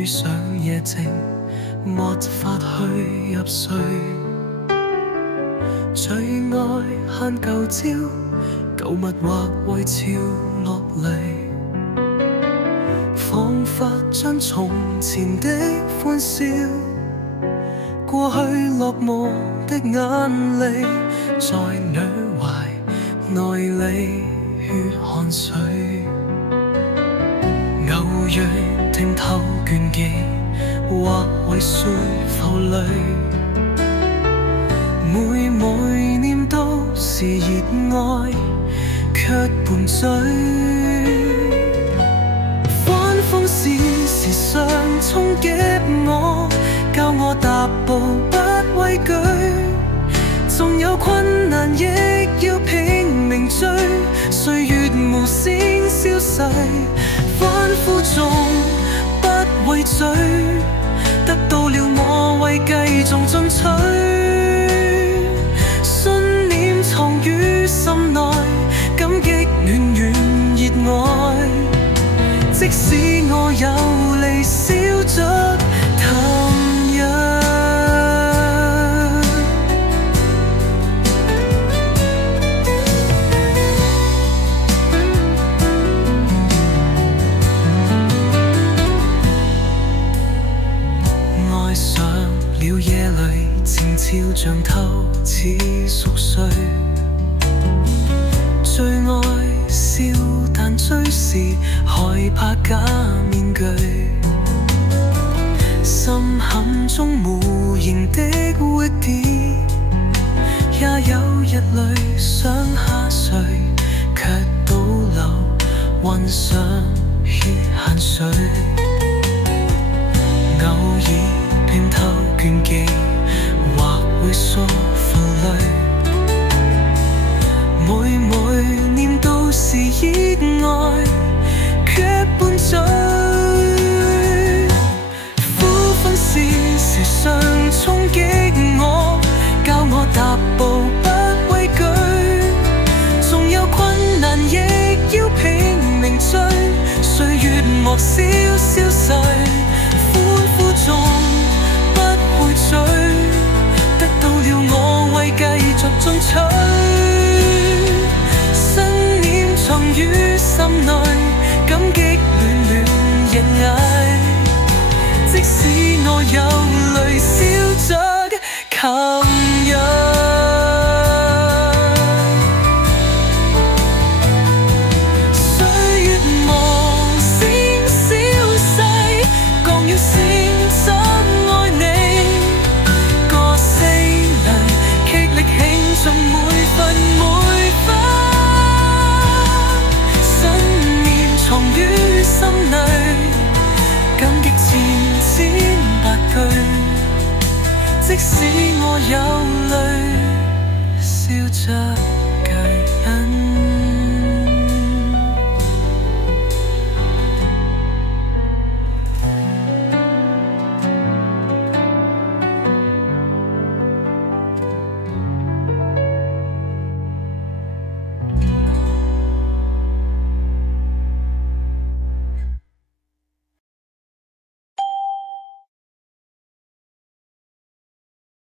遇上夜靜，沒法去入睡。最愛慳舊招，舊物或遺潮落嚟，彷彿將從前的歡笑，過去落寞的眼淚，在女懷內裏血汗水。偶遇聽透倦極，或為誰浮淚，每念都是熱愛，卻伴醉。翻風時常衝擊我，教我踏步不畏懼，縱有困難亦要拼命追，歲月無聲消逝，反負重不畏罪，得到了我為繼續進取，信念藏於心內，感激暖暖熱愛，即使我有離燒着淡若。愛上了夜裏靜悄像透似熟睡，最愛笑但追時害怕假面具，心坎中無形的污點，也有日淚想下垂，卻倒流混上血汗水。偶爾拼透倦極，或會訴負累，每念都是熱愛，卻伴醉。苦分時常衝擊我，教我踏步不畏懼，縱有困難亦要拼命追，歲月莫消逝，歡呼中不會醉，得到了我為繼續進取，信念藏於心內，感激暖暖人愛，即使我有淚燒着琴日。即使我有淚笑着。